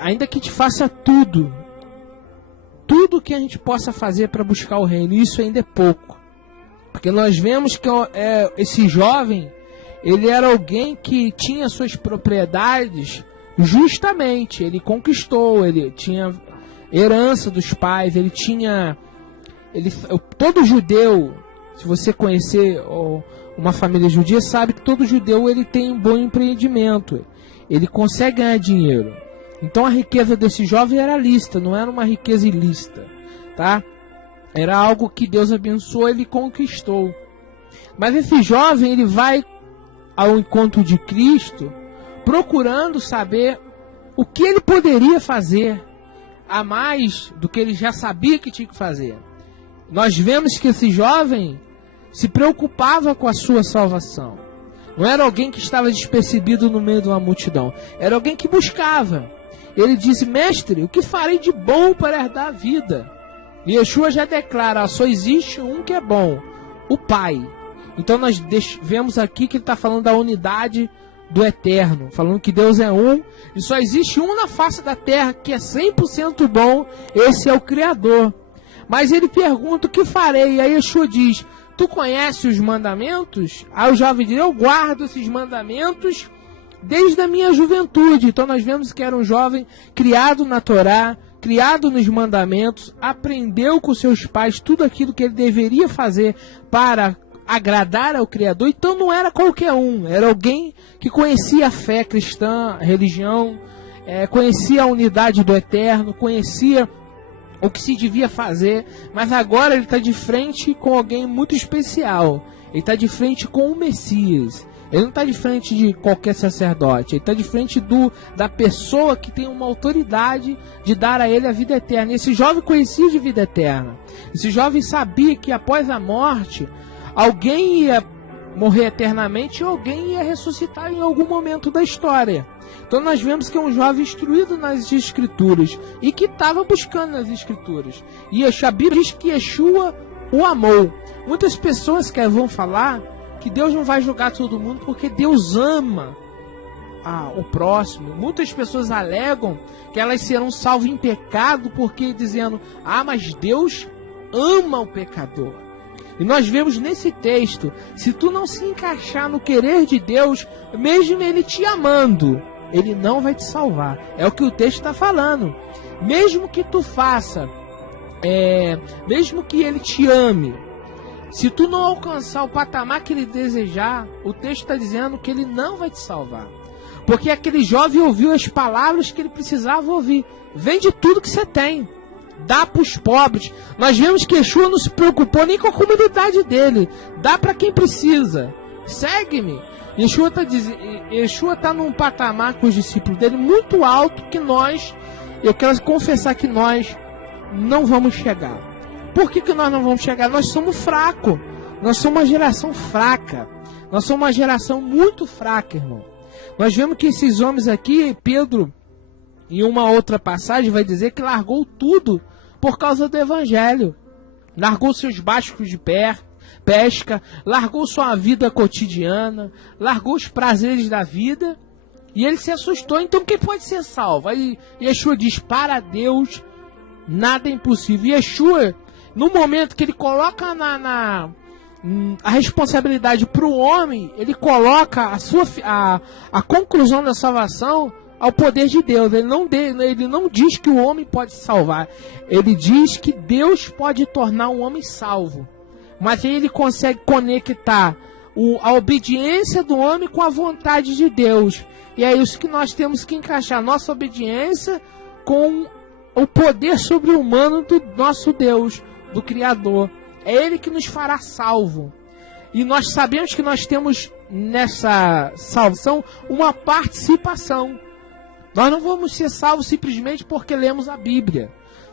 ainda que te faça tudo que a gente possa fazer para buscar o reino, isso ainda é pouco. Porque nós vemos que esse jovem, ele era alguém que tinha suas propriedades justamente, ele conquistou, ele tinha herança dos pais, todo judeu, se você conhecer uma família judia, sabe que todo judeu ele tem um bom empreendimento, ele consegue ganhar dinheiro. Então a riqueza desse jovem era lícita, não era uma riqueza ilícita, tá? Era algo que Deus abençoou, ele conquistou. Mas esse jovem, ele vai ao encontro de Cristo, procurando saber o que ele poderia fazer a mais do que ele já sabia que tinha que fazer. Nós vemos que esse jovem se preocupava com a sua salvação. Não era alguém que estava despercebido no meio de uma multidão. Era alguém que buscava. Ele disse: mestre, o que farei de bom para herdar a vida? E Yeshua já declara: só existe um que é bom, o Pai. Então nós vemos aqui que ele está falando da unidade do Eterno, falando que Deus é um, e só existe um na face da terra que é 100% bom, esse é o Criador. Mas ele pergunta: o que farei? E aí Yeshua diz: tu conhece os mandamentos? Aí o jovem diz: eu guardo esses mandamentos desde a minha juventude. Então nós vemos que era um jovem criado na Torá, criado nos mandamentos, aprendeu com seus pais tudo aquilo que ele deveria fazer para agradar ao Criador. Então não era qualquer um, era alguém que conhecia a fé cristã, a religião, conhecia a unidade do Eterno, conhecia o que se devia fazer, mas agora ele está de frente com alguém muito especial. Ele está de frente com o Messias. Ele não está de frente de qualquer sacerdote. Ele está de frente da pessoa que tem uma autoridade de dar a ele a vida eterna. Esse jovem conhecia de vida eterna. Esse jovem sabia que após a morte, alguém ia morrer eternamente e alguém ia ressuscitar em algum momento da história. Então nós vemos que é um jovem instruído nas Escrituras e que estava buscando nas Escrituras. E a Bíblia diz que Yeshua o amou. Muitas pessoas vão falar que Deus não vai julgar todo mundo porque Deus ama o próximo. Muitas pessoas alegam que elas serão salvas em pecado porque dizendo: mas Deus ama o pecador. E nós vemos nesse texto, se tu não se encaixar no querer de Deus, mesmo Ele te amando, Ele não vai te salvar. É o que o texto está falando. Mesmo que tu faça, mesmo que Ele te ame, se tu não alcançar o patamar que Ele desejar, o texto está dizendo que Ele não vai te salvar. Porque aquele jovem ouviu as palavras que ele precisava ouvir. Vende tudo que você tem, dá para os pobres. Nós vemos que Yeshua não se preocupou nem com a comunidade dele. Dá para quem precisa. Segue-me. Yeshua está num patamar com os discípulos dele muito alto que eu quero confessar que nós não vamos chegar. Por que nós não vamos chegar? Nós somos fracos. Nós somos uma geração fraca. Nós somos uma geração muito fraca, irmão. Nós vemos que esses homens aqui, Pedro, em uma outra passagem, vai dizer que largou tudo por causa do Evangelho. Largou seus barcos de pesca, largou sua vida cotidiana, largou os prazeres da vida, e ele se assustou. Então quem pode ser salvo? Aí Yeshua diz: para Deus nada é impossível. E Yeshua, no momento que ele coloca a responsabilidade para o homem, ele coloca a conclusão da salvação ao poder de Deus. Ele não diz que o homem pode salvar. Ele diz que Deus pode tornar um homem salvo. Mas aí ele consegue conectar a obediência do homem com a vontade de Deus. E é isso que nós temos que encaixar. Nossa obediência com o poder sobre-humano do nosso Deus, do Criador. É Ele que nos fará salvo. E nós sabemos que nós temos nessa salvação uma participação. Nós não vamos ser salvos simplesmente porque lemos a Bíblia.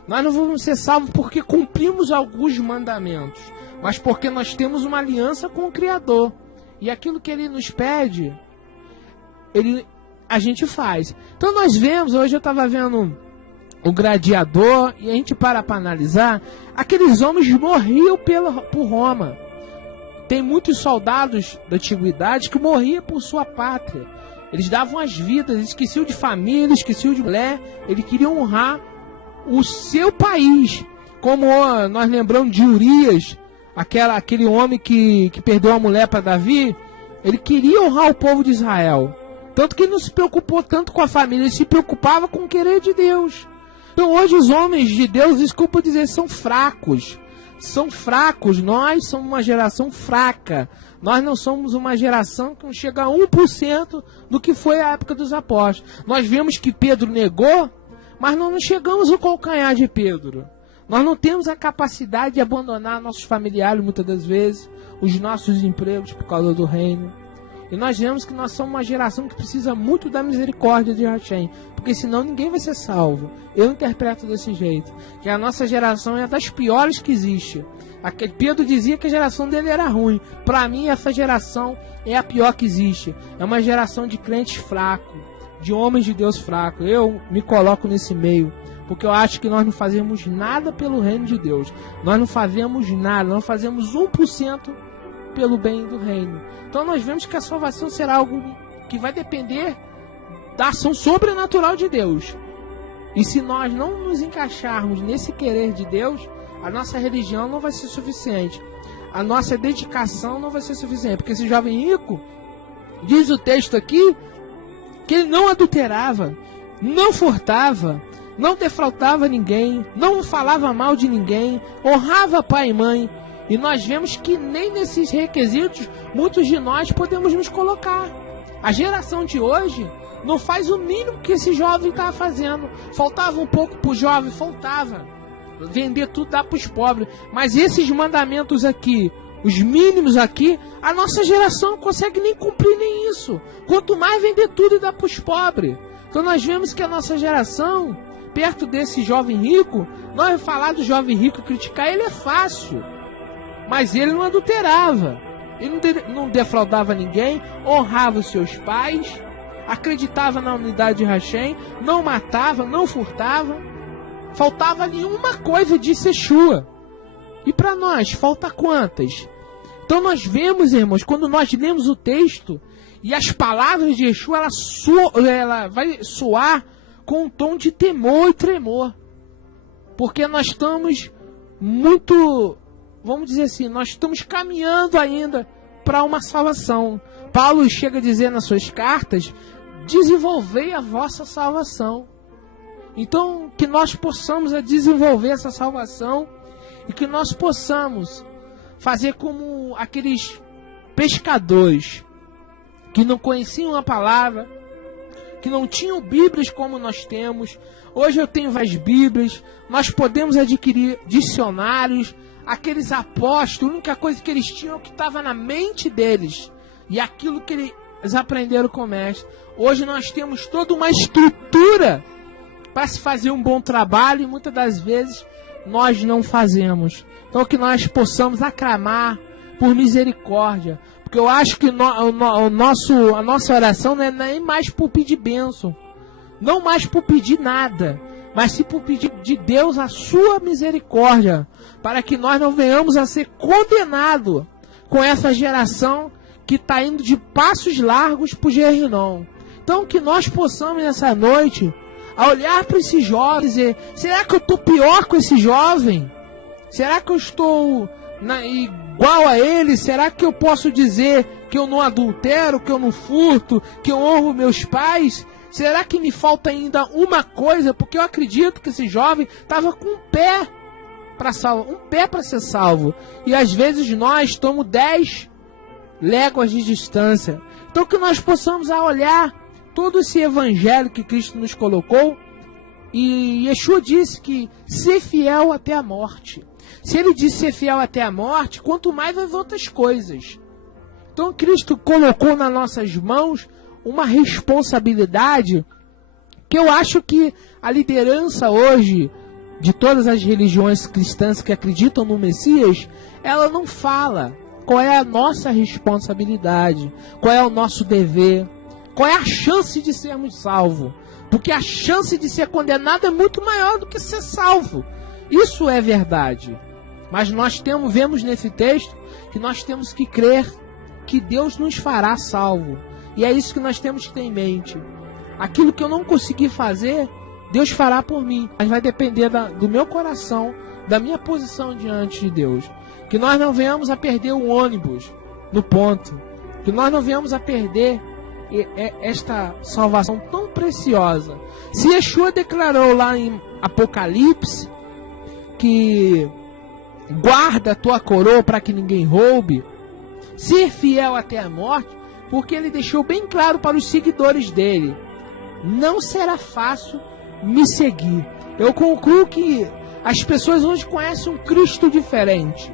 Nós não vamos ser salvos porque cumprimos alguns mandamentos, mas porque nós temos uma aliança com o Criador. E aquilo que Ele nos pede, a gente faz. Então nós vemos, hoje eu estava vendo o Gladiador, e a gente para analisar, aqueles homens morriam por Roma. Tem muitos soldados da antiguidade que morriam por sua pátria. Eles davam as vidas, eles esqueciam de família, esqueciam de mulher, eles queriam honrar o seu país. Como nós lembramos de Urias, aquele homem que perdeu a mulher para Davi, ele queria honrar o povo de Israel. Tanto que ele não se preocupou tanto com a família, ele se preocupava com o querer de Deus. Então hoje os homens de Deus, desculpa dizer, são fracos. São fracos, nós somos uma geração fraca. Nós não somos uma geração que não chega a 1% do que foi a época dos apóstolos. Nós vemos que Pedro negou, mas não chegamos ao calcanhar de Pedro. Nós não temos a capacidade de abandonar nossos familiares, muitas das vezes, os nossos empregos por causa do reino. E nós vemos que nós somos uma geração que precisa muito da misericórdia de Hashem, porque senão ninguém vai ser salvo. Eu interpreto desse jeito, que a nossa geração é das piores que existe. Pedro dizia que a geração dele era ruim. Para mim, essa geração é a pior que existe. É uma geração de crentes fracos, de homens de Deus fracos. Eu me coloco nesse meio, porque eu acho que nós não fazemos nada pelo reino de Deus. Nós não fazemos nada, nós fazemos 1% pelo bem do reino. Então nós vemos que a salvação será algo que vai depender da ação sobrenatural de Deus. E se nós não nos encaixarmos nesse querer de Deus, a nossa religião não vai ser suficiente. A nossa dedicação não vai ser suficiente. Porque esse jovem rico, diz o texto aqui, que ele não adulterava, não furtava, não defraudava ninguém, não falava mal de ninguém, honrava pai e mãe. E nós vemos que nem nesses requisitos muitos de nós podemos nos colocar. A geração de hoje não faz o mínimo que esse jovem estava fazendo. Faltava um pouco para o jovem, faltava. Vender tudo, dar para os pobres. Mas esses mandamentos aqui, os mínimos aqui, a nossa geração não consegue nem cumprir nem isso. Quanto mais vender tudo e dar para os pobres. Então nós vemos que a nossa geração, perto desse jovem rico, nós falar do jovem rico, criticar ele é fácil. Mas ele não adulterava, ele não defraudava ninguém, honrava os seus pais, acreditava na unidade de Hashem, não matava, não furtava, faltava nenhuma coisa de Yeshua. E para nós, falta quantas? Então nós vemos, irmãos, quando nós lemos o texto, e as palavras de Yeshua, ela vai soar com um tom de temor e tremor. Porque nós estamos muito... Vamos dizer assim, nós estamos caminhando ainda para uma salvação. Paulo chega a dizer nas suas cartas, desenvolvei a vossa salvação. Então, que nós possamos desenvolver essa salvação e que nós possamos fazer como aqueles pescadores que não conheciam a palavra, que não tinham Bíblias como nós temos. Hoje eu tenho várias Bíblias, nós podemos adquirir dicionários. Aqueles apóstolos, a única coisa que eles tinham é o que estava na mente deles. E aquilo que eles aprenderam com o mestre. Hoje nós temos toda uma estrutura para se fazer um bom trabalho e muitas das vezes nós não fazemos. Então que nós possamos aclamar por misericórdia. Porque eu acho que a nossa oração não é nem mais por pedir bênção. Não mais por pedir nada. Mas sim por pedir de Deus a sua misericórdia, para que nós não venhamos a ser condenados com essa geração que está indo de passos largos para o Gehinom. Então que nós possamos nessa noite, a olhar para esse jovem e dizer, será que eu estou pior com esse jovem? Será que eu estou igual a ele? Será que eu posso dizer que eu não adultero, que eu não furto, que eu honro meus pais? Será que me falta ainda uma coisa? Porque eu acredito que esse jovem estava com um pé para ser salvo. E às vezes nós estamos 10 léguas de distância. Então que nós possamos olhar todo esse evangelho que Cristo nos colocou. E Yeshua disse que ser fiel até a morte. Se ele disse ser fiel até a morte, quanto mais as outras coisas. Então Cristo colocou nas nossas mãos uma responsabilidade que eu acho que a liderança hoje de todas as religiões cristãs que acreditam no Messias, ela não fala qual é a nossa responsabilidade, qual é o nosso dever, qual é a chance de sermos salvos. Porque a chance de ser condenado é muito maior do que ser salvo. Isso é verdade. Mas nós vemos nesse texto que nós temos que crer que Deus nos fará salvo. E é isso que nós temos que ter em mente. Aquilo que eu não conseguir fazer, Deus fará por mim. Mas vai depender do meu coração, da minha posição diante de Deus. Que nós não venhamos a perder o ônibus no ponto. Que nós não venhamos a perder esta salvação tão preciosa. Se Yeshua declarou lá em Apocalipse que guarda a tua coroa para que ninguém roube, ser fiel até a morte, porque ele deixou bem claro para os seguidores dele: não será fácil me seguir. Eu concluo que as pessoas hoje conhecem um Cristo diferente.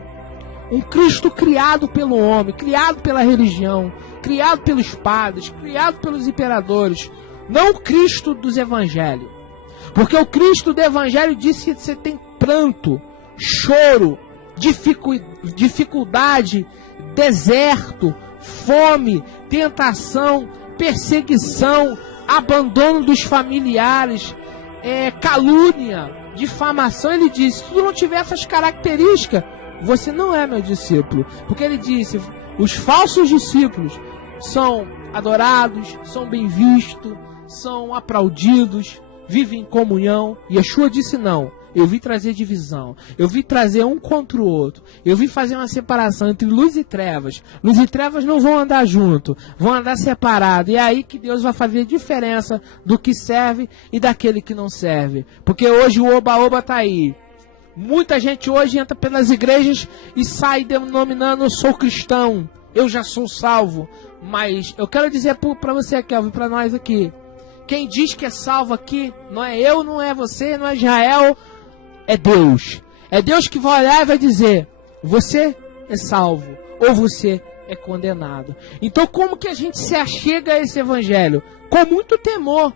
Um Cristo criado pelo homem, criado pela religião, criado pelos padres, criado pelos imperadores. Não o Cristo dos evangelhos. Porque o Cristo do evangelho disse que você tem pranto, choro, dificuldade, deserto, fome, tentação, perseguição, abandono dos familiares, calúnia, difamação. Ele disse: se tu não tiver essas características, você não é meu discípulo. Porque ele disse: os falsos discípulos são adorados, são bem vistos, são aplaudidos, vivem em comunhão. E Yeshua disse: não, eu vim trazer divisão, eu vim trazer um contra o outro, eu vim fazer uma separação entre luz e trevas. Luz e trevas não vão andar junto, vão andar separados. E é aí que Deus vai fazer a diferença do que serve e daquele que não serve. Porque hoje o oba-oba está aí. Muita gente hoje entra pelas igrejas e sai denominando: eu sou cristão, eu já sou salvo. Mas eu quero dizer para você, Kelvin, para nós aqui: quem diz que é salvo aqui não é eu, não é você, não é Israel, é Deus. É Deus que vai olhar e vai dizer: você é salvo ou você é condenado. Então como que a gente se achega a esse evangelho? Com muito temor,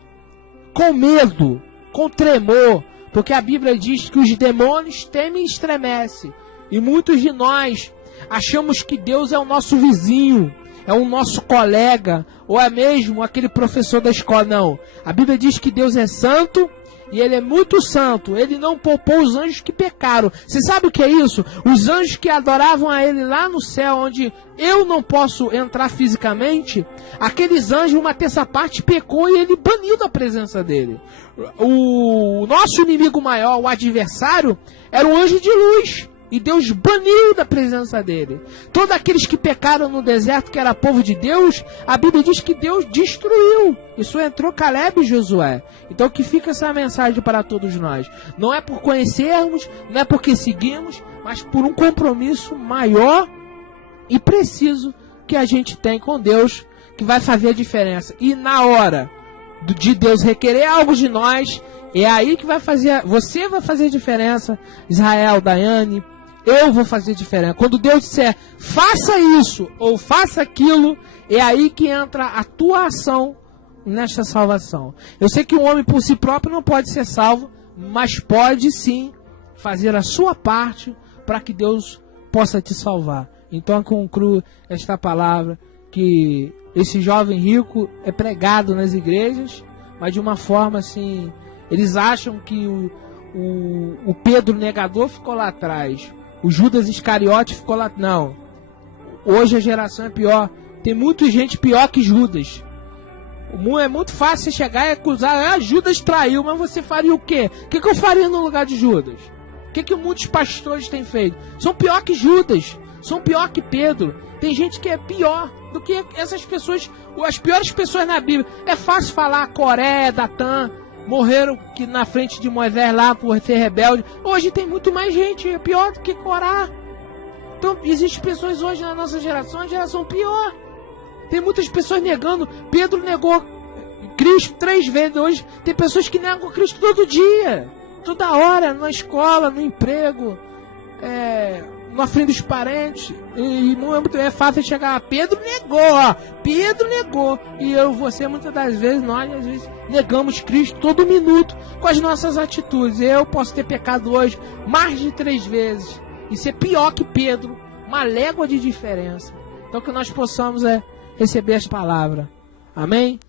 com medo, com tremor. Porque a Bíblia diz que os demônios temem e estremecem. E muitos de nós achamos que Deus é o nosso vizinho, é o nosso colega, ou é mesmo aquele professor da escola. Não. A Bíblia diz que Deus é santo e Ele é muito santo. Ele não poupou os anjos que pecaram. Você sabe o que é isso? Os anjos que adoravam a Ele lá no céu, onde eu não posso entrar fisicamente, aqueles anjos, uma terça parte, pecou e Ele baniu da presença dele. O nosso inimigo maior, o adversário, era um anjo de luz. E Deus baniu da presença dele. Todos aqueles que pecaram no deserto, que era povo de Deus, a Bíblia diz que Deus destruiu. Isso entrou Caleb e Josué. Então que fica essa mensagem para todos nós. Não é por conhecermos, não é porque seguimos, mas por um compromisso maior e preciso que a gente tem com Deus, que vai fazer a diferença. E na hora de Deus requerer algo de nós, é aí que vai fazer, você vai fazer a diferença. Israel, Daiane, eu vou fazer diferença. Quando Deus disser: faça isso ou faça aquilo, é aí que entra a tua ação nesta salvação. Eu sei que o homem por si próprio não pode ser salvo, mas pode sim fazer a sua parte para que Deus possa te salvar. Então eu concluo esta palavra, que esse jovem rico é pregado nas igrejas, mas de uma forma assim, eles acham que o Pedro negador ficou lá atrás, o Judas Iscariote ficou lá. Não, hoje a geração é pior. Tem muita gente pior que Judas. É muito fácil você chegar e acusar: Judas traiu, mas você faria o quê? O que eu faria no lugar de Judas? O que muitos pastores têm feito? São pior que Judas, são pior que Pedro. Tem gente que é pior do que essas pessoas, as piores pessoas na Bíblia. É fácil falar: Coré, Datã morreram na frente de Moisés lá por ser rebelde. Hoje tem muito mais gente pior do que Corá. Então existem pessoas hoje na nossa geração, a geração pior. Tem muitas pessoas negando. Pedro negou Cristo 3 vezes. Hoje tem pessoas que negam Cristo todo dia, toda hora, na escola, no emprego, na frente dos parentes. E é fácil chegar: Pedro negou, ó. Pedro negou. E você, muitas das vezes, nós às vezes negamos Cristo todo minuto com as nossas atitudes. Eu posso ter pecado hoje mais de 3 vezes e ser pior que Pedro, uma légua de diferença. Então que nós possamos receber as palavras. Amém?